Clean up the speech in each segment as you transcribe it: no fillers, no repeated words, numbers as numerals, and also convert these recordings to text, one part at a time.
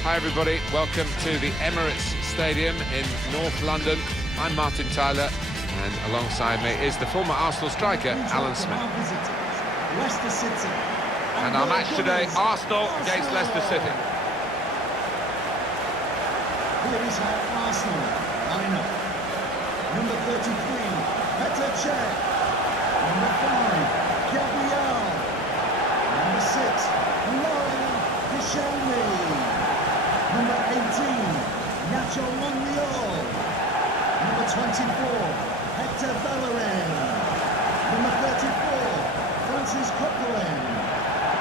Hi everybody, welcome to the Emirates Stadium in North London. I'm Martin Tyler, and alongside me is the former Arsenal striker, Alan Smith. Leicester City. And our match today, Arsenal against Leicester City. Here is how Arsenal line up. Number 33, Petr Cech. Number 5, Gabriel. Number 6, Lauren Koscielny. Number 18, Nacho Monreal. Number 24, Hector Bellerin. Number 34, Francis Coquelin.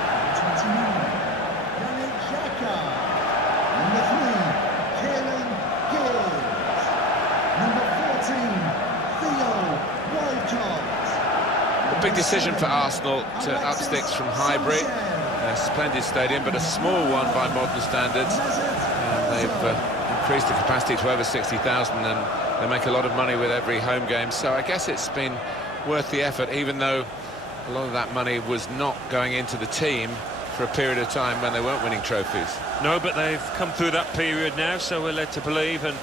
Number 29, Granit Xhaka. Number 3, Kieran Gibbs. Number 14, Theo Walcott. A big decision for Arsenal to up sticks from Highbury. A splendid stadium, but a small one by modern standards. They've increased the capacity to over 60,000, and they make a lot of money with every home game. So I guess it's been worth the effort, even though a lot of that money was not going into the team for a period of time when they weren't winning trophies. No, but they've come through that period now, so we're led to believe, and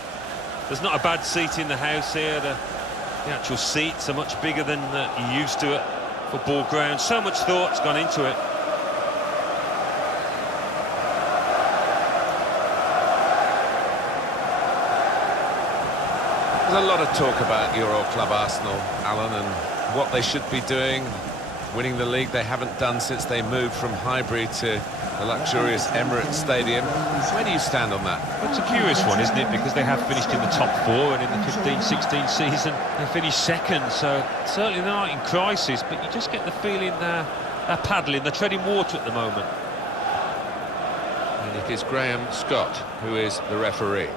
there's not a bad seat in the house here. The actual seats are much bigger than you're used to at football grounds. So much thought's gone into it. There's a lot of talk about your old club Arsenal, Alan, and what they should be doing, winning the league they haven't done since they moved from Highbury to the luxurious Emirates Stadium. Where do you stand on that? It's a curious one, isn't it? Because they have finished in the top 4, and in the 15-16 season they finished second, so certainly they're not in crisis, but you just get the feeling they're paddling, they're treading water at the moment. And it is Graham Scott who is the referee.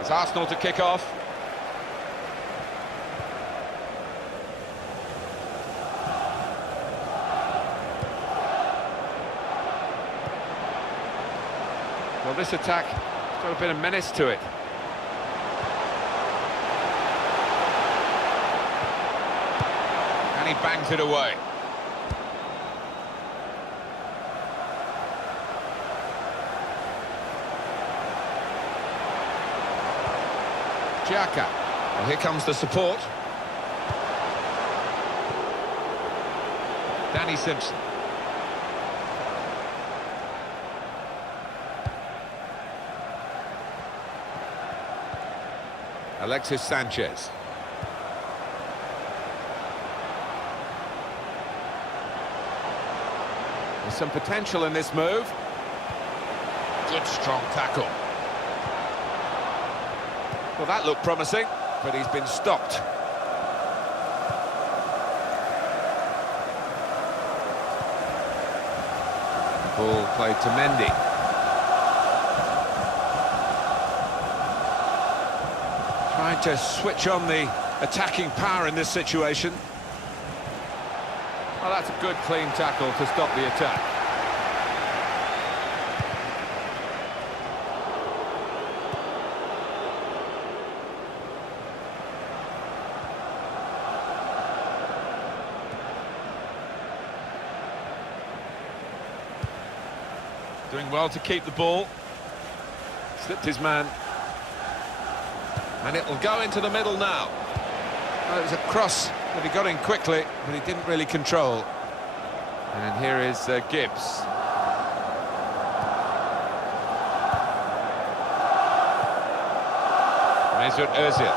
It's Arsenal to kick off. Well, this attack has got a bit of menace to it. And he bangs it away. Xhaka. Well, here comes the support. Danny Simpson. Alexis Sanchez. There's some potential in this move. Good strong tackle. Well, that looked promising, but he's been stopped. Ball played to Mendy. Trying to switch on the attacking power in this situation. Well, that's a good clean tackle to stop the attack. Doing well to keep the ball. Slipped his man. And it'll go into the middle now. Well, it was a cross that he got in quickly, but he didn't really control. And here is Gibbs. Mesut Ozil.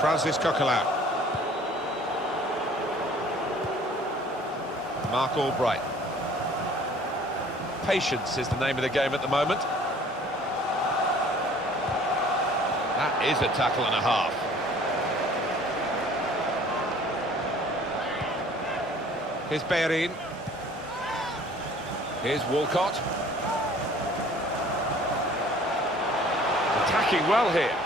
Francis Coquelin. Mark Albright. Patience is the name of the game at the moment. That is a tackle and a half. Here's Bellerin. Here's Walcott. Attacking well here.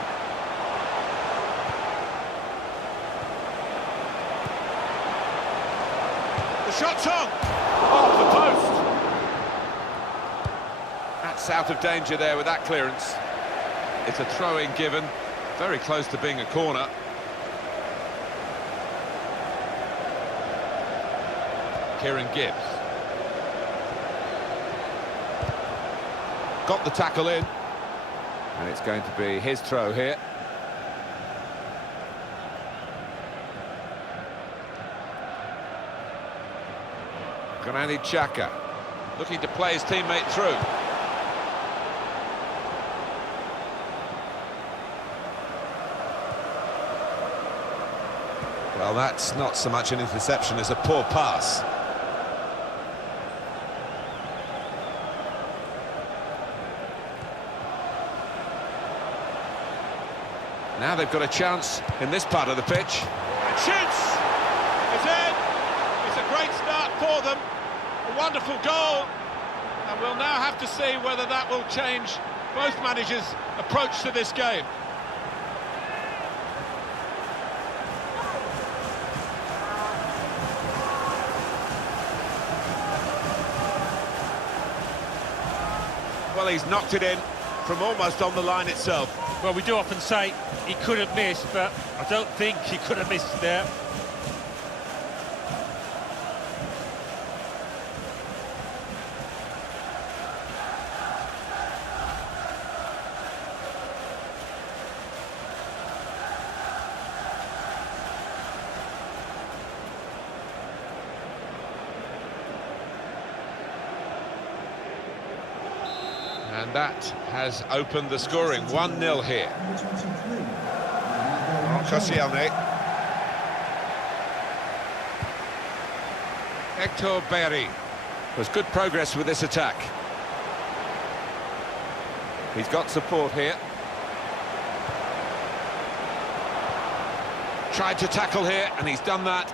The shot's on! Off the post! That's out of danger there with that clearance. It's a throw-in given, very close to being a corner. Kieran Gibbs. Got the tackle in. And it's going to be his throw here. Granit Xhaka looking to play his teammate through. Well, that's not so much an interception as a poor pass. Now they've got a chance in this part of the pitch. And shoots! It's in! It's a great start for them. A wonderful goal. And we'll now have to see whether that will change both managers' approach to this game. Well, he's knocked it in from almost on the line itself. Well, we do often say he could have missed, but I don't think he could have missed there. And that has opened the scoring. 1-0 here. Koscielny. Hector Berry. There's good progress with this attack. He's got support here. Tried to tackle here, and he's done that.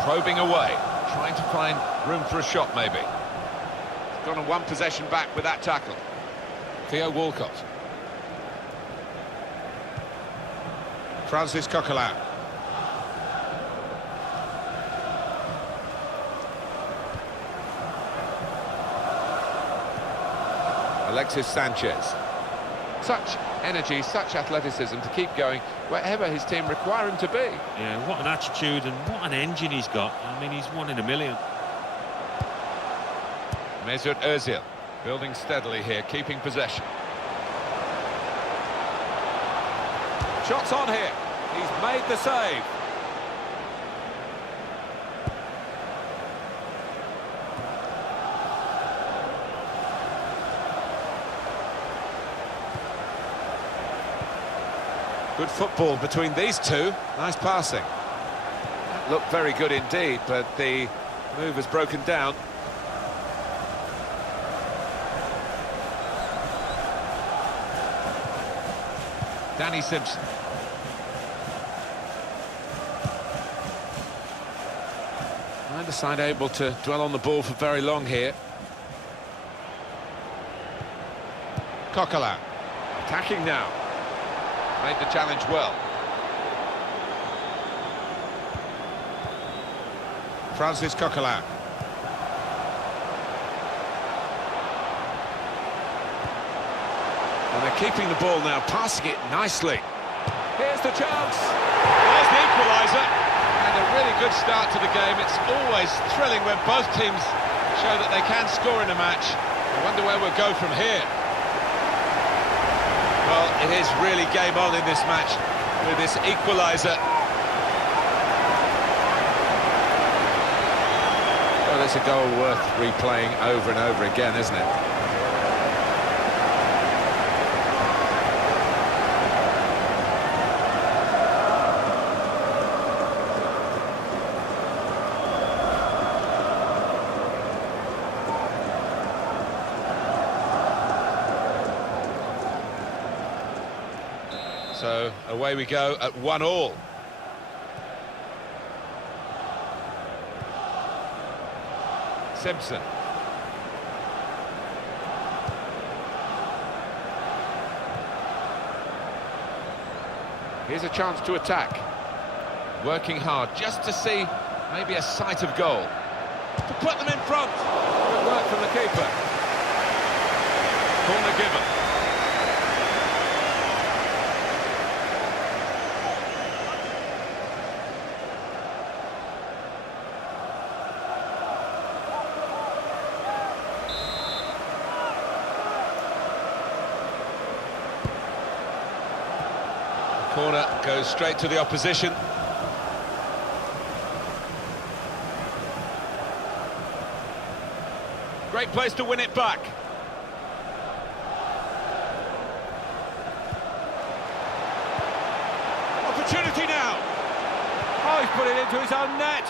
Probing away, trying to find room for a shot maybe. He's gone on one possession back with that tackle. Theo Walcott. Francis Coquelin. Alexis Sanchez. Such energy, such athleticism to keep going wherever his team require him to be. Yeah, what an attitude and what an engine he's got. I mean, he's one in a million. Mesut Ozil building steadily here, keeping possession. Shots on here. He's made the save. Good football between these two. Nice passing. That looked very good indeed, but the move has broken down. Danny Simpson. Neither side able to dwell on the ball for very long here. Coquelin attacking now. Made the challenge well. Francis Coquelin. And they're keeping the ball now, passing it nicely. Here's the chance. There's the equaliser. And a really good start to the game. It's always thrilling when both teams show that they can score in a match. I wonder where we'll go from here. Well, it is really game on in this match with this equaliser. Well, it's a goal worth replaying over and over again, isn't it? So away we go at 1-1. Simpson. Here's a chance to attack. Working hard just to see maybe a sight of goal. To put them in front. Good work from the keeper. Corner given. Corner goes straight to the opposition. Great place to win it back. Opportunity now. Oh, he's put it into his own net.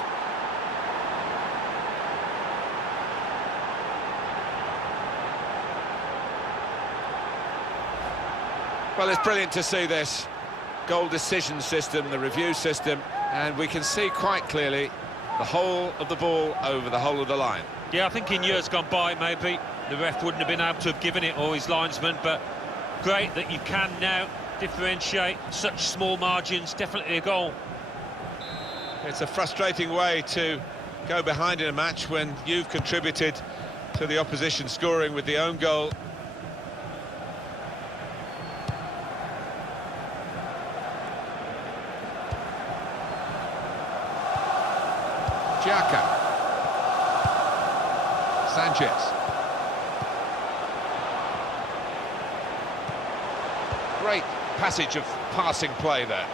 Well, it's brilliant to see this goal decision system, the review system, and we can see quite clearly the whole of the ball over the whole of the line. Yeah, I think in years gone by, maybe the ref wouldn't have been able to have given it, or his linesman, but great that you can now differentiate such small margins. Definitely a goal. It's a frustrating way to go behind in a match when you've contributed to the opposition scoring with the own goal. Xhaka. Sanchez. Great passage of passing play there.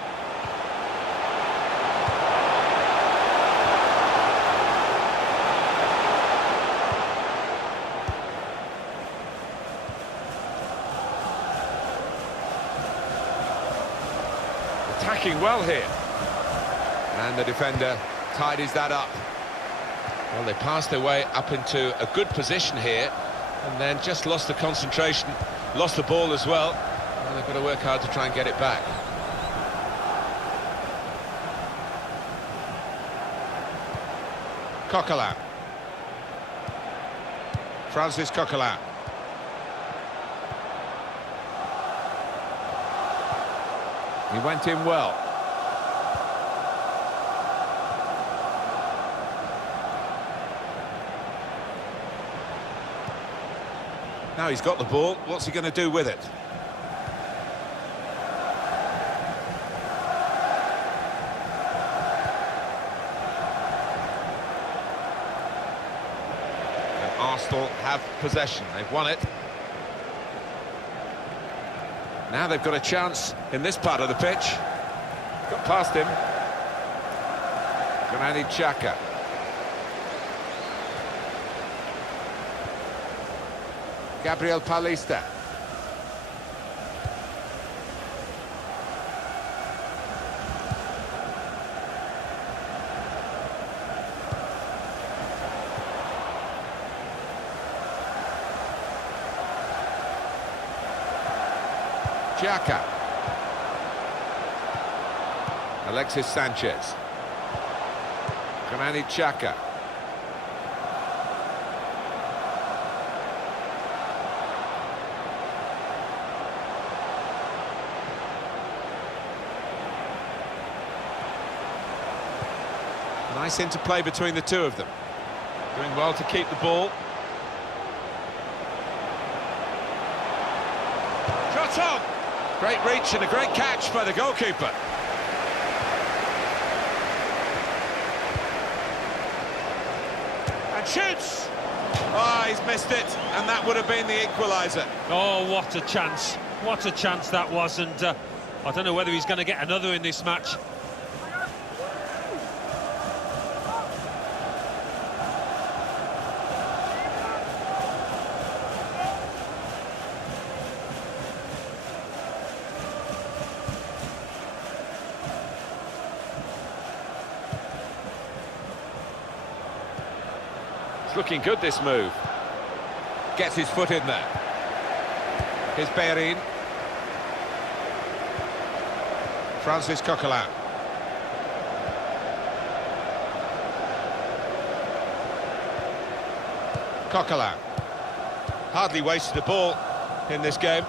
Attacking well here. And the defender tidies that up. Well, they passed their way up into a good position here and then just lost the concentration, lost the ball as well. Well, they've got to work hard to try and get it back. Coquelin. Francis Coquelin. He went in well. Now he's got the ball, what's he going to do with it? And Arsenal have possession, they've won it. Now they've got a chance in this part of the pitch. Got past him. Granit Xhaka. Gabriel Paulista. Xhaka. Alexis Sanchez. Granit Xhaka. Nice interplay between the two of them. Doing well to keep the ball. Shot on! Great reach and a great catch by the goalkeeper. And shoots! Oh, he's missed it, and that would have been the equaliser. Oh, what a chance. What a chance that was, and I don't know whether he's going to get another in this match. Looking good, this move. Gets his foot in there. Here's Bellerin. Francis Coquelin. Coquelin. Hardly wasted a ball in this game.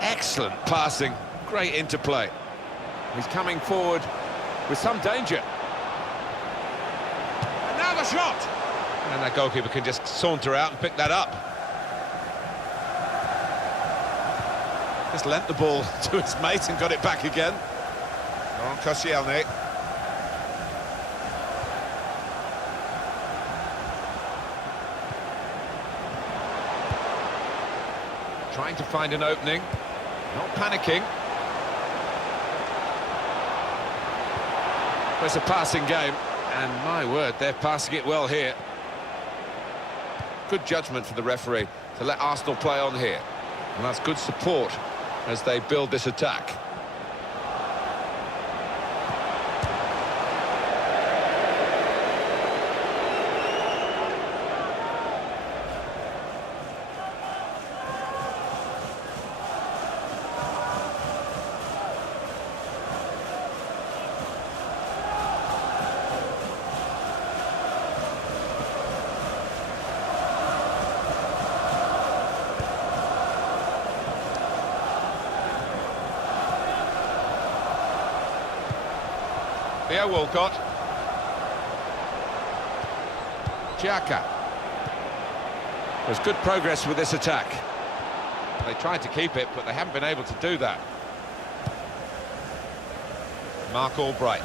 Excellent passing. Great interplay. He's coming forward with some danger. And now the shot! And that goalkeeper can just saunter out and pick that up. Just lent the ball to his mate and got it back again. Laurent Koscielny. Trying to find an opening, not panicking. It's a passing game, and my word, they're passing it well here. Good judgment for the referee to let Arsenal play on here. And that's good support as they build this attack. Theo Walcott. Xhaka. There's good progress with this attack. They tried to keep it, but they haven't been able to do that. Mark Albright.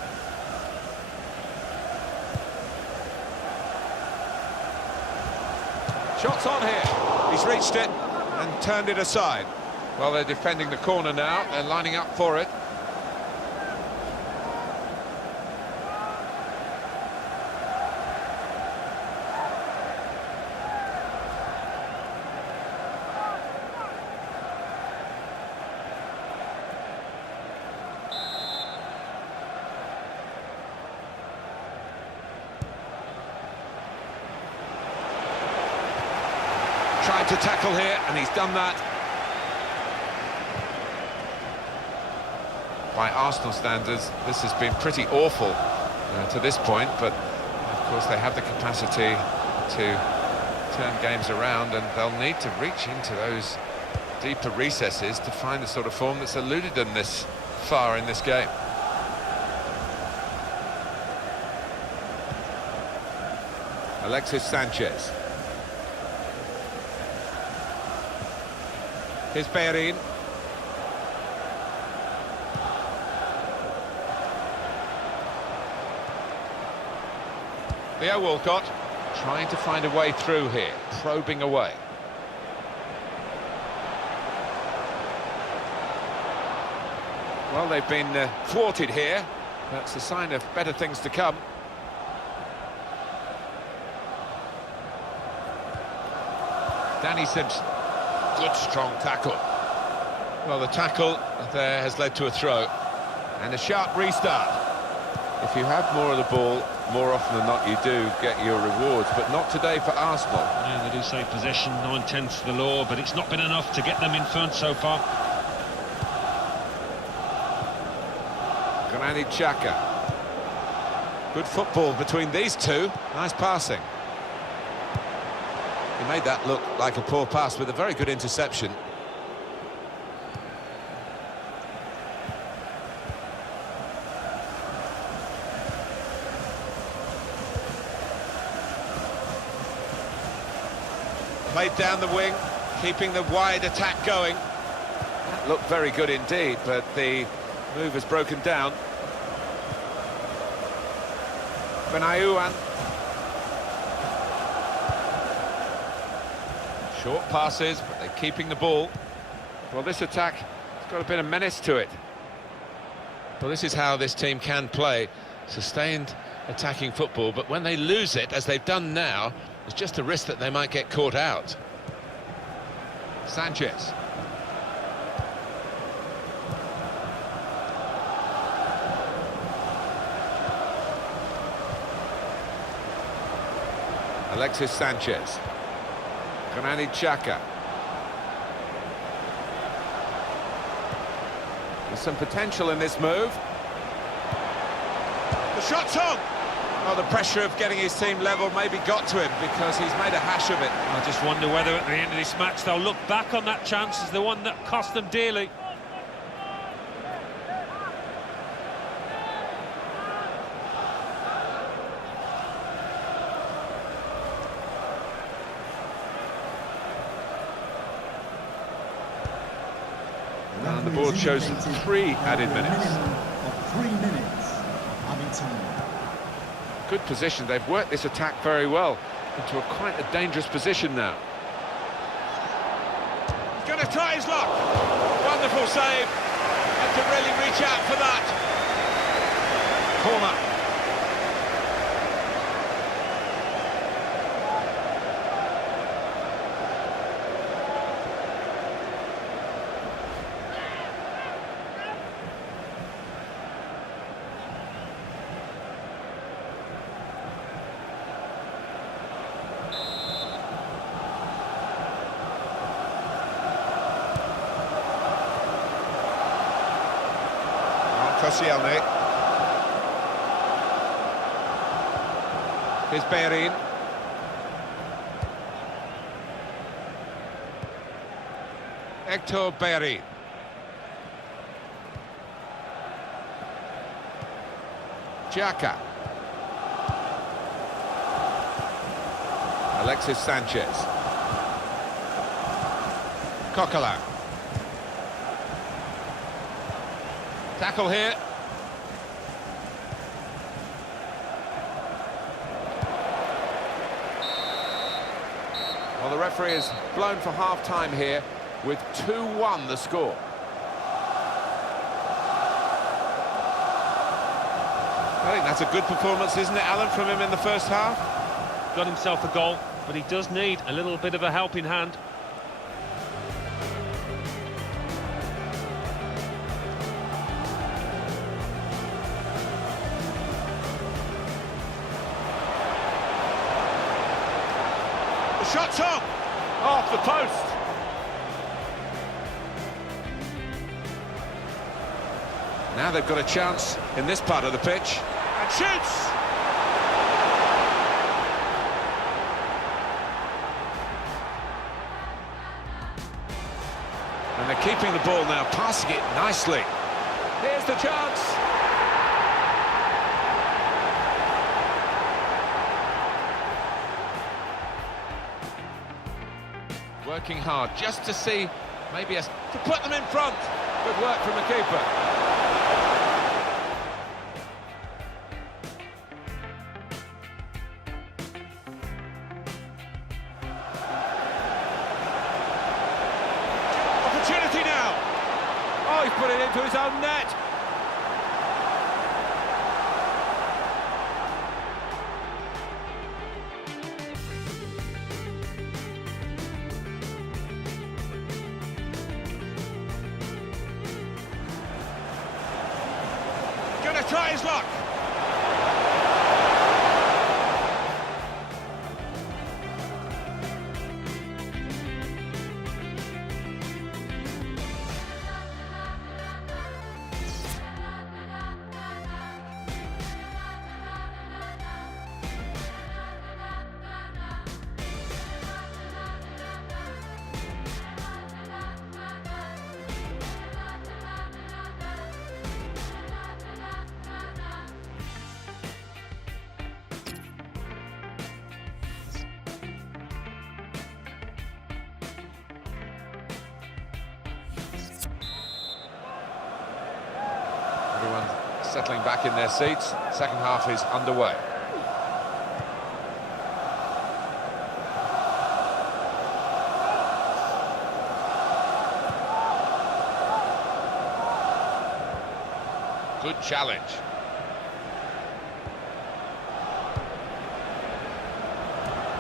Shots on here. He's reached it and turned it aside. Well, they're defending the corner now. They're lining up for it. Tried to tackle here, and he's done that. By Arsenal standards, this has been pretty awful to this point, but of course they have the capacity to turn games around, and they'll need to reach into those deeper recesses to find the sort of form that's eluded them this far in this game. Alexis Sanchez. Here's Bellerin. Theo Walcott trying to find a way through here, probing away. Well, they've been thwarted here. That's a sign of better things to come. Danny Simpson. Good strong tackle. Well, the tackle there has led to a throw and a sharp restart. If you have more of the ball, more often than not you do get your rewards, but not today for Arsenal. Yeah, they do say possession 9/10 the law, but it's not been enough to get them in front so far. Granit Xhaka. Good football between these two. Nice passing. He made that look like a poor pass with a very good interception. Played down the wing, keeping the wide attack going. That looked very good indeed, but the move has broken down. Benayoun. Short passes, but they're keeping the ball. Well, this attack has got a bit of menace to it. Well, this is how this team can play. Sustained attacking football, but when they lose it, as they've done now, there's just a risk that they might get caught out. Sanchez. Alexis Sanchez. Granit Xhaka. There's some potential in this move. The shot's on! Well, the pressure of getting his team level maybe got to him because he's made a hash of it. I just wonder whether at the end of this match they'll look back on that chance as the one that cost them dearly. And the board shows 3 added minutes. Of 3 minutes added time. Good position. They've worked this attack very well into quite a dangerous position now. He's going to try his luck. Wonderful save. Had to really reach out for that. Corner. Koscielny. Here's Bellerin. Hector Bellerin. Xhaka. Alexis Sanchez. Coquelin. Tackle here. Well, the referee has blown for half-time here with 2-1 the score. I think that's a good performance, isn't it, Alan, from him in the first half? Got himself a goal, but he does need a little bit of a helping hand. Shot's on! Off the post! Now they've got a chance in this part of the pitch. And shoots! And they're keeping the ball now, passing it nicely. Here's the chance! Working hard just to see, maybe to put them in front. Good work from the keeper. Opportunity now. Oh, he's put it into his own net. Gonna try his luck. Everyone settling back in their seats. Second half is underway. Good challenge.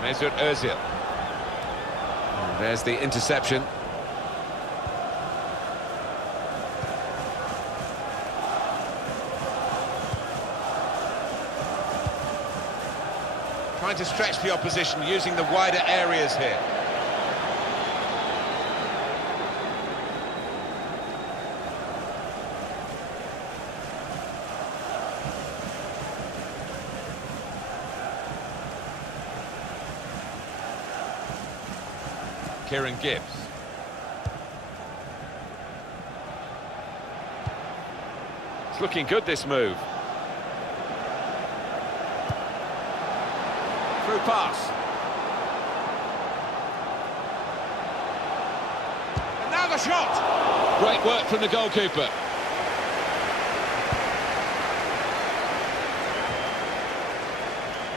Mesut Ozil. And there's the interception. Trying to stretch the opposition using the wider areas here. Kieran Gibbs. It's looking good, this move. Through pass. And now the shot! Great work from the goalkeeper.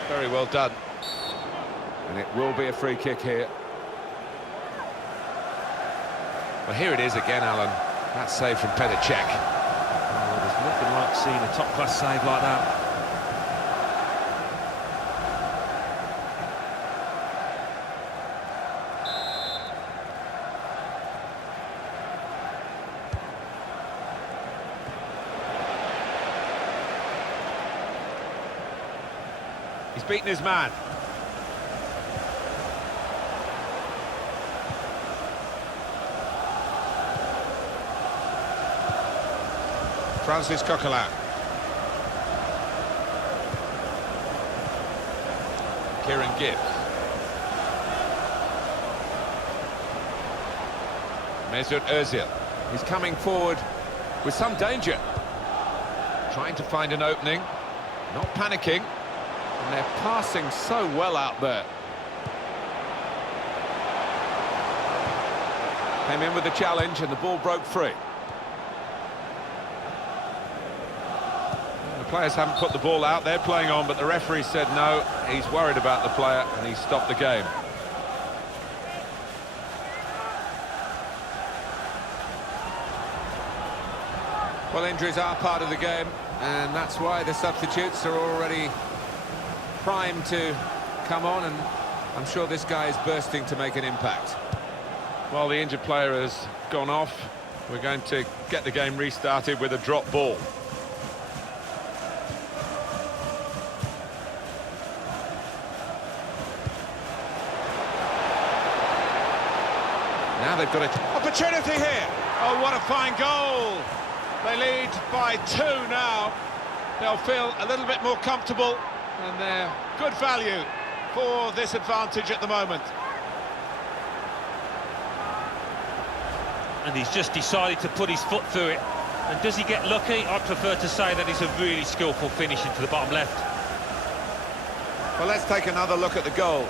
Very well done. And it will be a free kick here. Well, here it is again, Alan. That save from Petr Cech. Oh, there's nothing like seeing a top-class save like that. He's beaten his man. Francis Coquelin. Kieran Gibbs. Mesut Ozil. He's coming forward with some danger. Trying to find an opening. Not panicking. And they're passing so well out there. Came in with the challenge and the ball broke free. The players haven't put the ball out, they're playing on, but the referee said no, he's worried about the player and he stopped the game. Well, injuries are part of the game, and that's why the substitutes are already primed to come on, and I'm sure this guy is bursting to make an impact. Well, the injured player has gone off. We're going to get the game restarted with a drop ball. Now they've got a Opportunity here. Oh, what a fine goal. They lead by 2 now. They'll feel a little bit more comfortable, and they're good value for this advantage at the moment. And he's just decided to put his foot through it. And does he get lucky? I prefer to say that it's a really skillful finish into the bottom left. Well, let's take another look at the goal.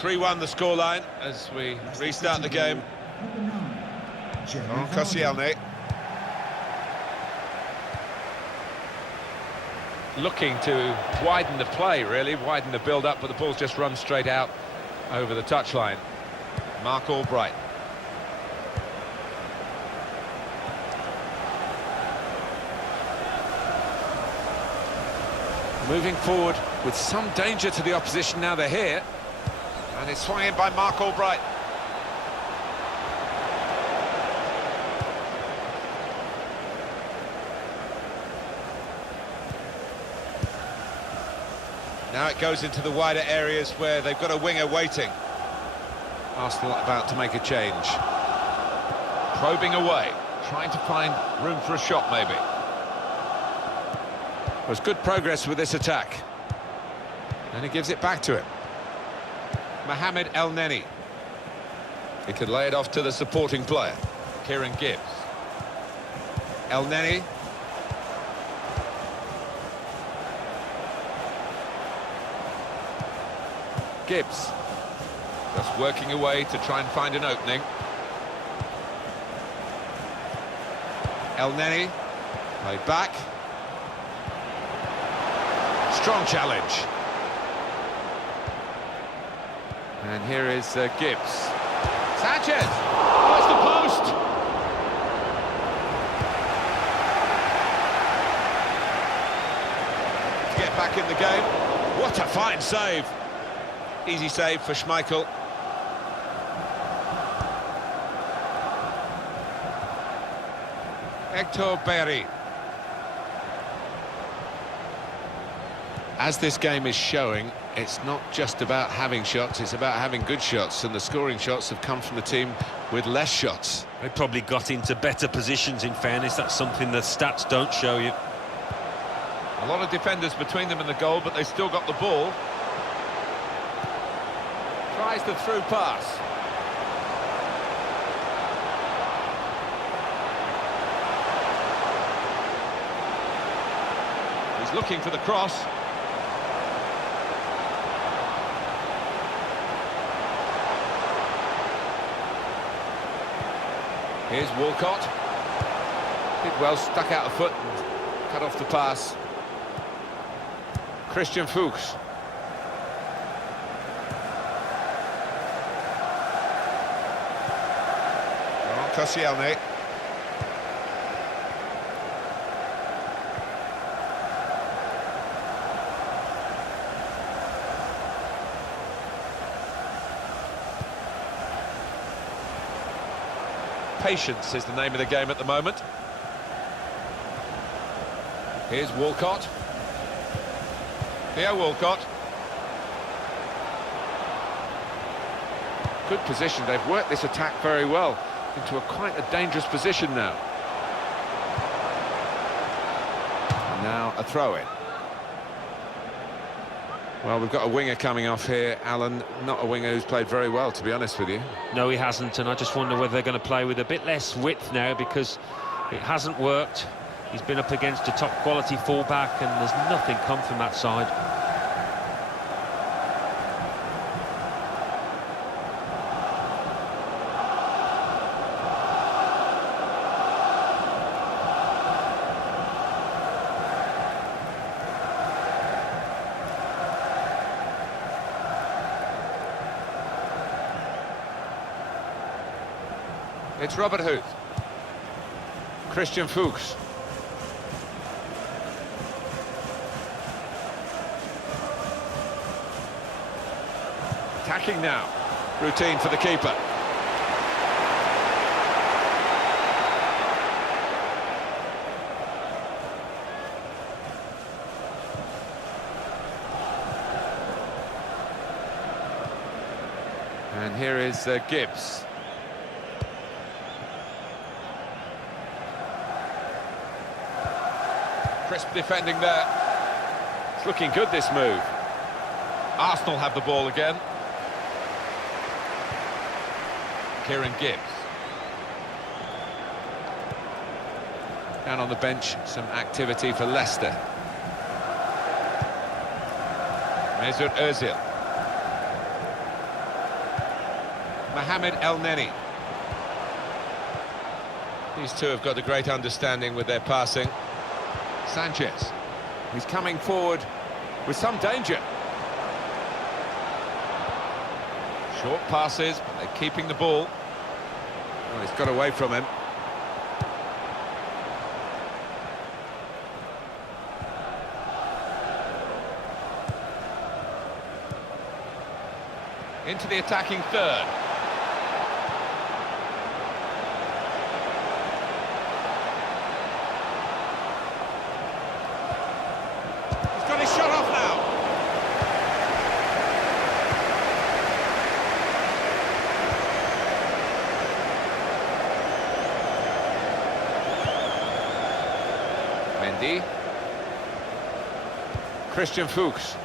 (3-1) the scoreline as we restart the game. Koscielny. Looking to widen the play, really, widen the build-up, but the ball's just run straight out over the touchline. Mark Albright. Moving forward with some danger to the opposition now they're here. And it's swung in by Mark Albright. Now it goes into the wider areas where they've got a winger waiting. Arsenal about to make a change. Probing away, trying to find room for a shot maybe. There's good progress with this attack. And he gives it back to him. Mohamed El Neni. He could lay it off to the supporting player, Kieran Gibbs. El Neni. Gibbs. Just working away to try and find an opening. El Neni. Played back. Strong challenge. And here is Gibbs. Sanchez! Oh, it's the post! To get back in the game. What a fine save. Easy save for Schmeichel. Hector Berry. As this game is showing, it's not just about having shots, it's about having good shots, and the scoring shots have come from the team with less shots. They probably got into better positions, in fairness. That's something the stats don't show you. A lot of defenders between them and the goal, but they still got the ball. Tries the through pass. He's looking for the cross. Here's Walcott. Did well, stuck out a foot and cut off the pass. Christian Fuchs. Koscielny. Patience is the name of the game at the moment. Here's Walcott. Here, Walcott. Good position. They've worked this attack very well into quite a dangerous position now. And now a throw-in. Well, we've got a winger coming off here, Alan. Not a winger who's played very well, to be honest with you. No, he hasn't, and I just wonder whether they're going to play with a bit less width now, because it hasn't worked. He's been up against a top-quality full-back, and there's nothing come from that side. It's Robert Huth. Christian Fuchs. Attacking now. Routine for the keeper. And here is Gibbs. Crisp defending there. It's looking good, this move. Arsenal have the ball again. Kieran Gibbs. Down on the bench, some activity for Leicester. Mesut Ozil. Mohamed El Neni. These two have got a great understanding with their passing. Sanchez. He's coming forward with some danger. Short passes, but they're keeping the ball. Oh, he's got away from him. Into the attacking third. He's got his shot off now. Mendy. Christian Fuchs.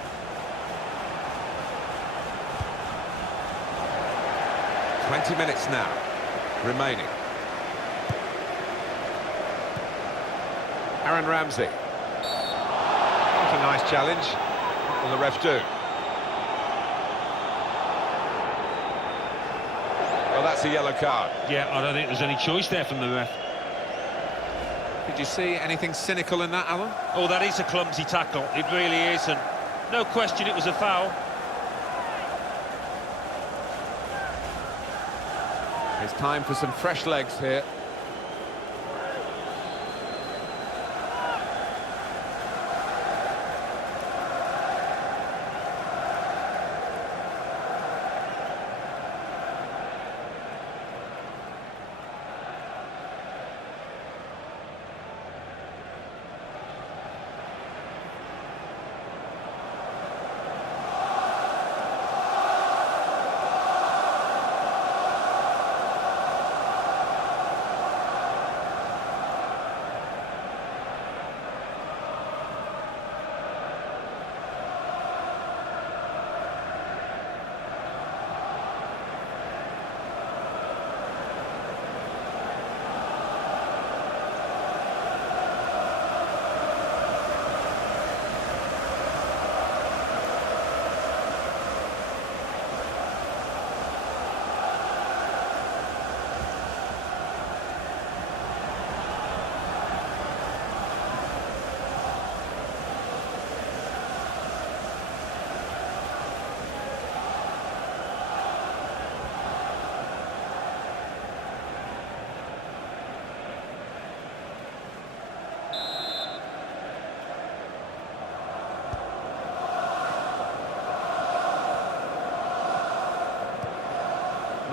"20 minutes now remaining." Aaron Ramsey. What a nice challenge. What will the ref do? Well, that's a yellow card. Yeah, I don't think there's any choice there from the ref. Did you see anything cynical in that, Alan? Oh, that is a clumsy tackle. It really is, and no question it was a foul. It's time for some fresh legs here.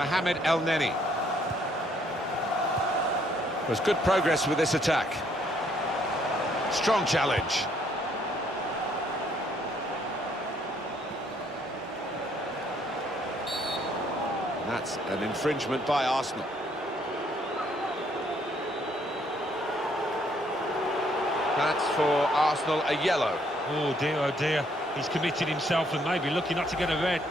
Mohamed El Neni. Was good progress with this attack. Strong challenge. That's an infringement by Arsenal. That's for Arsenal, a yellow. Oh dear, he's committed himself and maybe looking not to get a red.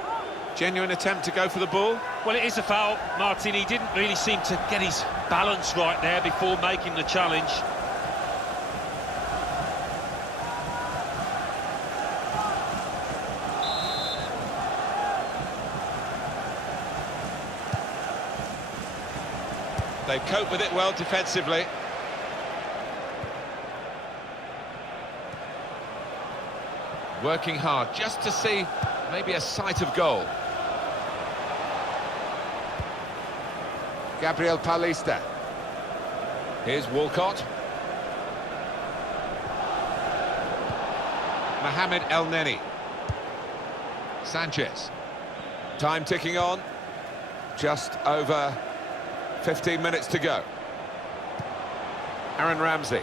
Genuine attempt to go for the ball. Well, it is a foul, Martin. He didn't really seem to get his balance right there before making the challenge. They cope with it well defensively. Working hard just to see maybe a sight of goal. Gabriel Paulista. Here's Walcott. Mohamed El Neni. Sanchez. Time ticking on. Just over 15 minutes to go. Aaron Ramsey.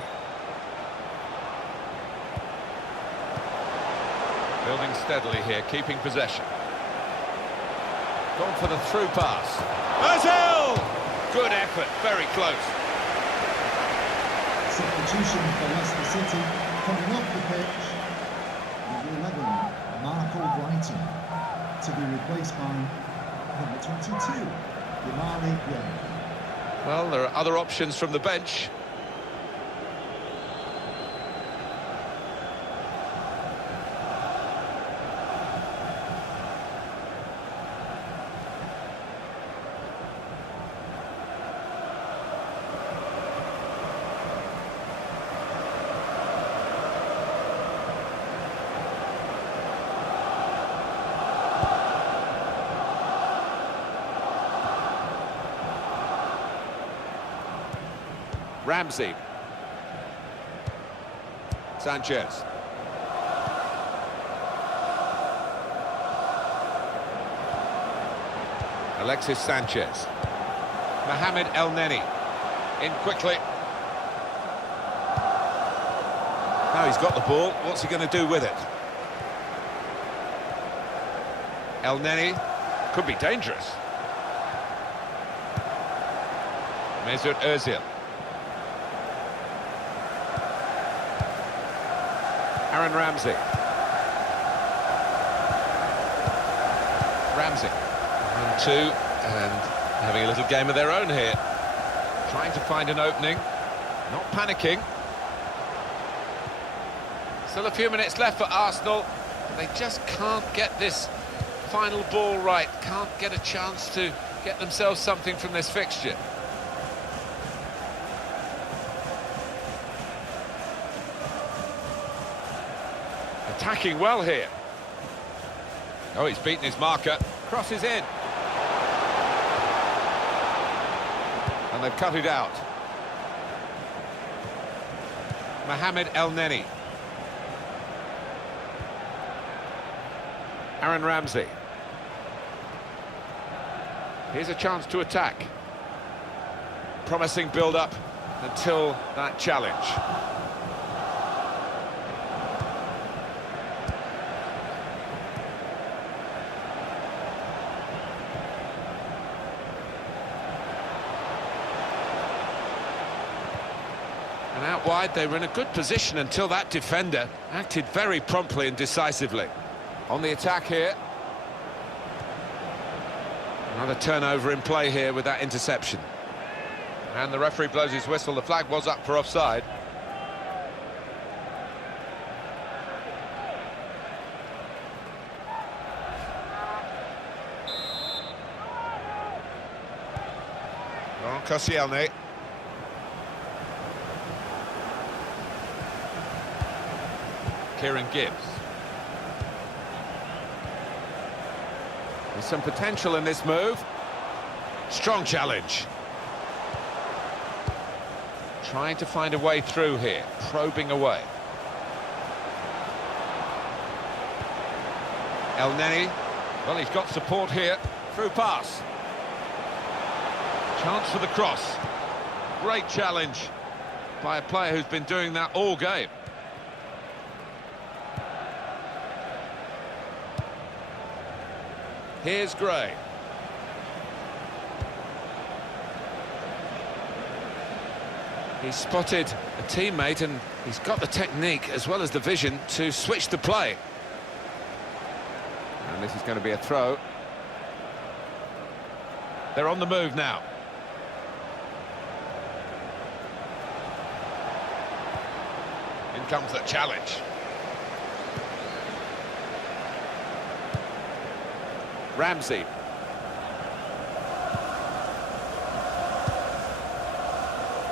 Building steadily here, keeping possession. Gone for the through pass. Ozil! Good effort, very close. Substitution for Leicester City. Coming off the pitch, number 11, Marco Brighton, to be replaced by number 22, Yamari Gray. Well, there are other options from the bench. Ramsey. Sanchez. Alexis Sanchez. Mohamed El Neni. In quickly. Now he's got the ball. What's he going to do with it? El Neni could be dangerous. Mesut Ozil. Aaron Ramsey. Ramsey. 1-2, and having a little game of their own here. Trying to find an opening. Not panicking. Still a few minutes left for Arsenal. But they just can't get this final ball right. Can't get a chance to get themselves something from this fixture. Attacking well here. Oh, he's beaten his marker. Crosses in. And they've cut it out. Mohamed El Neni. Aaron Ramsey. Here's a chance to attack. Promising build-up until that challenge. And out wide, they were in a good position until that defender acted very promptly and decisively. On the attack here. Another turnover in play here with that interception. And the referee blows his whistle. The flag was up for offside. Laurent Koscielny. Kieran Gibbs. There's some potential in this move. Strong challenge. Trying to find a way through here, probing away. El Neni. Well, he's got support here. Through pass. Chance for the cross. Great challenge by a player who's been doing that all game. Here's Gray. He's spotted a teammate and he's got the technique as well as the vision to switch the play. And this is going to be a throw. They're on the move now. In comes the challenge. Ramsey.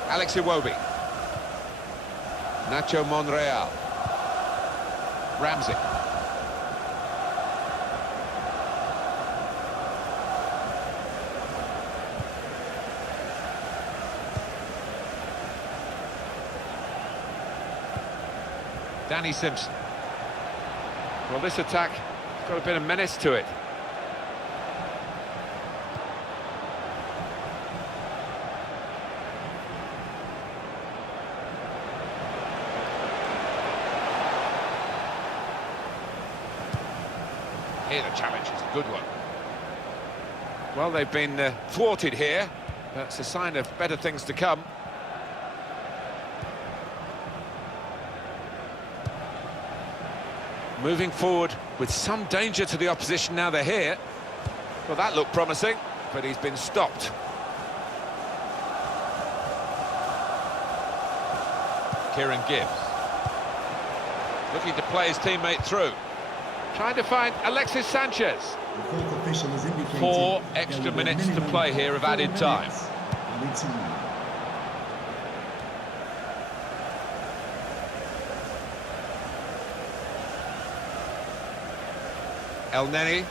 Alex Iwobi. Nacho Monreal. Ramsey. Danny Simpson. Well, this attack has got a bit of menace to it. Here the challenge is a good one. Well, they've been thwarted here. That's a sign of better things to come. Moving forward with some danger to the opposition now they're here. Well, that looked promising, but he's been stopped. Kieran Gibbs. Looking to play his teammate through. Trying to find Alexis Sanchez. The fourth official has indicated 4 there extra will be a minutes to minimum play here of 4 added time. minutes added time. El Neni.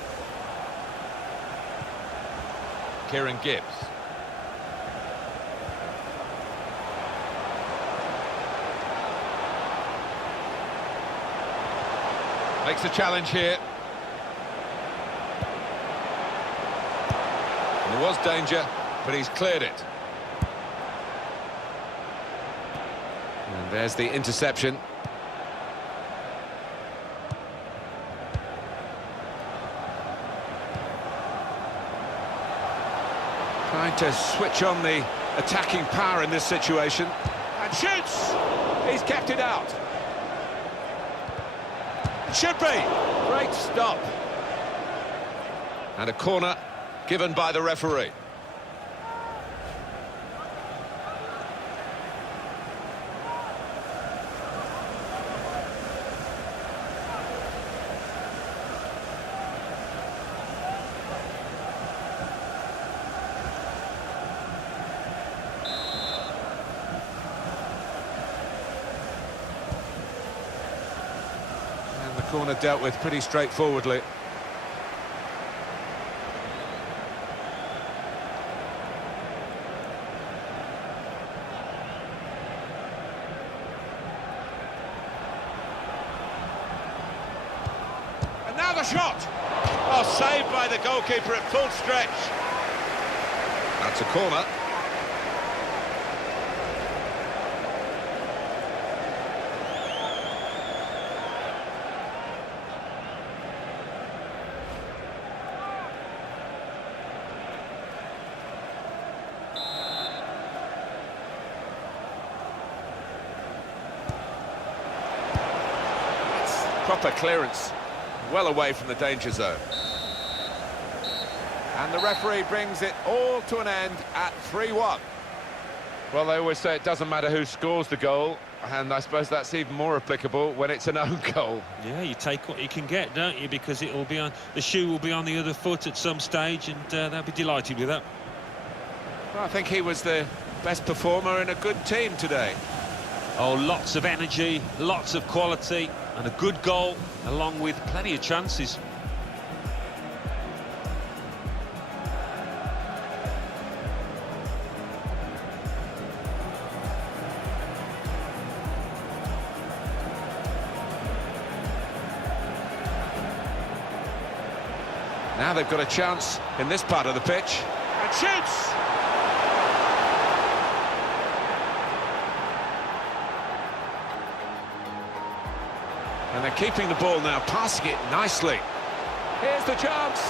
Kieran Gibbs. Makes a challenge here. And there was danger, but he's cleared it. And there's the interception. Trying to switch on the attacking power in this situation. And shoots! He's kept it out. It should be. Great stop. And a corner given by the referee. Corner dealt with pretty straightforwardly. And now the shot! Oh, saved by the goalkeeper at full stretch. That's a corner. Proper clearance, well away from the danger zone. And the referee brings it all to an end at 3-1. Well, they always say it doesn't matter who scores the goal, and I suppose that's even more applicable when it's an own goal. Yeah, you take what you can get, don't you? Because it will be on, the shoe will be on the other foot at some stage, and they'll be delighted with that. Well, I think he was the best performer in a good team today. Oh, lots of energy, lots of quality, and a good goal, along with plenty of chances. Now they've got a chance in this part of the pitch. And shoots! And they're keeping the ball now, passing it nicely. Here's the chance.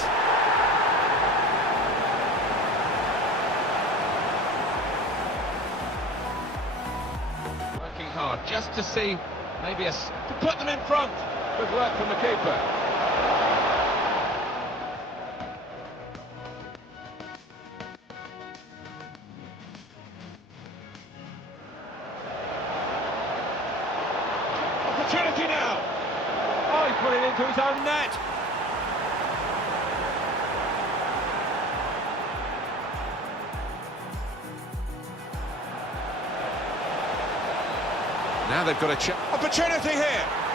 Working hard just to see maybe to put them in front. Good work from the keeper. Opportunity now. Oh, he put it into his own net. Now they've got a opportunity here.